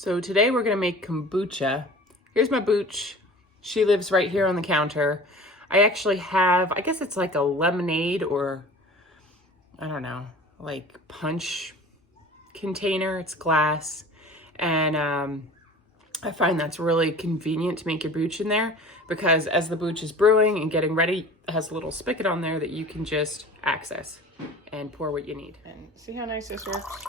So today we're gonna make kombucha. Here's my booch. She lives right here on the counter. I actually have, I guess it's like a lemonade or, I don't know, like punch container. It's glass. And I find that's really convenient to make your booch in there because as the booch is brewing and getting ready, it has a little spigot on there that you can just access and pour what you need. And see how nice this works?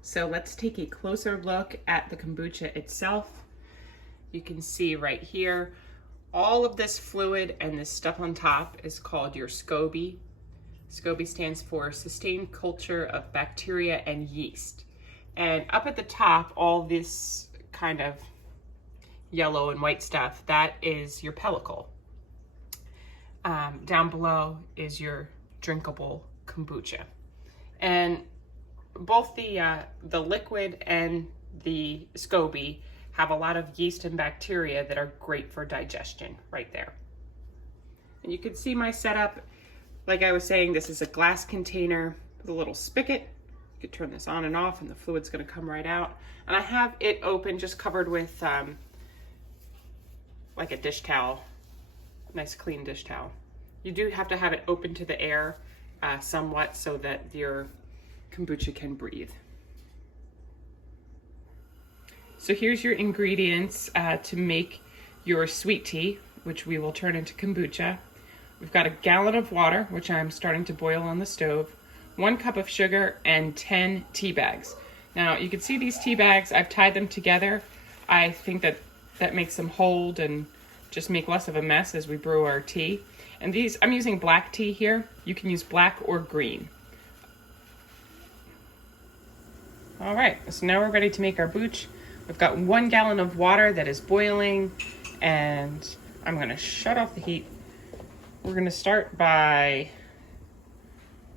So let's take a closer look at the kombucha itself. You can see right here, all of this fluid and this stuff on top is called your SCOBY. SCOBY stands for Sustained Culture of Bacteria and Yeast. And up at the top, all this kind of yellow and white stuff, that is your pellicle. Down below is your drinkable kombucha. And both the liquid and the SCOBY have a lot of yeast and bacteria that are great for digestion right there. And you can see my setup. Like I was saying, this is a glass container with a little spigot. You could turn this on and off and the fluid's gonna come right out. And I have it open, just covered with like a dish towel, nice clean dish towel. You do have to have it open to the air somewhat so that your kombucha can breathe. So here's your ingredients to make your sweet tea, which we will turn into kombucha. We've got a gallon of water, which I'm starting to boil on the stove, 1 cup of sugar, and 10 tea bags. Now you can see these tea bags, I've tied them together. I think that makes them hold and just make less of a mess as we brew our tea. And these, I'm using black tea here. You can use black or green. All right, so now we're ready to make our booch. We've got 1 gallon of water that is boiling, and I'm gonna shut off the heat. We're gonna start by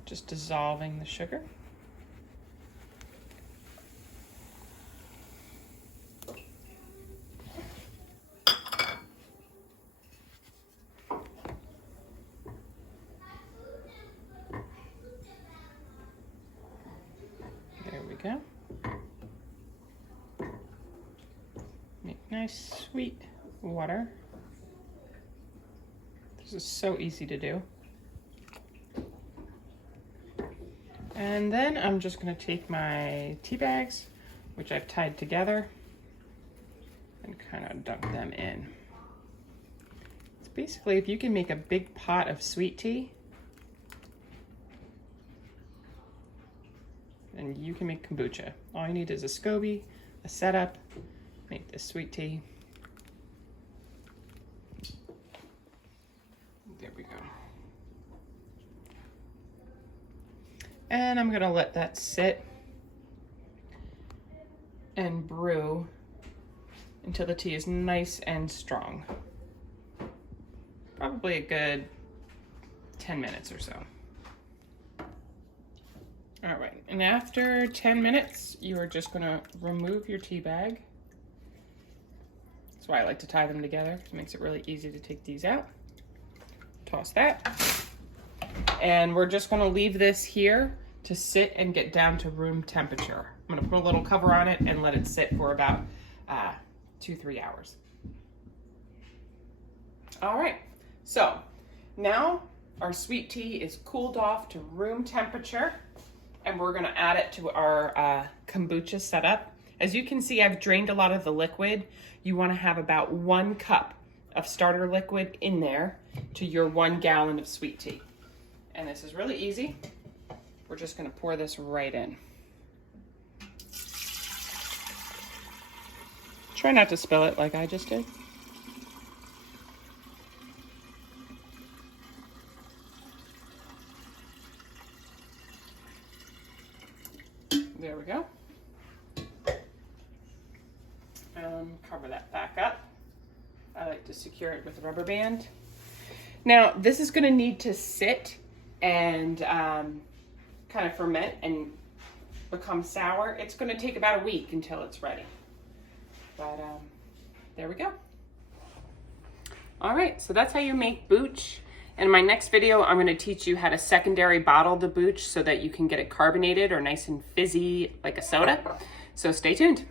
just dissolving the sugar. There we go. Make nice sweet water. This is so easy to do. And then I'm just gonna take my tea bags, which I've tied together, and kind of dunk them in. It's basically, if you can make a big pot of sweet tea, and you can make kombucha. All you need is a SCOBY, a setup, make this sweet tea. There we go. And I'm gonna let that sit and brew until the tea is nice and strong. Probably a good 10 minutes or so. All right, and after 10 minutes, you are just gonna remove your tea bag. That's why I like to tie them together. It makes it really easy to take these out. Toss that. And we're just gonna leave this here to sit and get down to room temperature. I'm gonna put a little cover on it and let it sit for about 2-3 hours. All right, so now our sweet tea is cooled off to room temperature, and we're gonna add it to our kombucha setup. As you can see, I've drained a lot of the liquid. You wanna have about 1 cup of starter liquid in there to your 1 gallon of sweet tea. And this is really easy. We're just gonna pour this right in. Try not to spill it like I just did. There we go. Cover that back up. I like to secure it with a rubber band. Now, this is gonna need to sit and kind of ferment and become sour. It's gonna take about a week until it's ready. But there we go. All right, so that's how you make booch. In my next video, I'm going to teach you how to secondary bottle the booch so that you can get it carbonated or nice and fizzy like a soda. So stay tuned.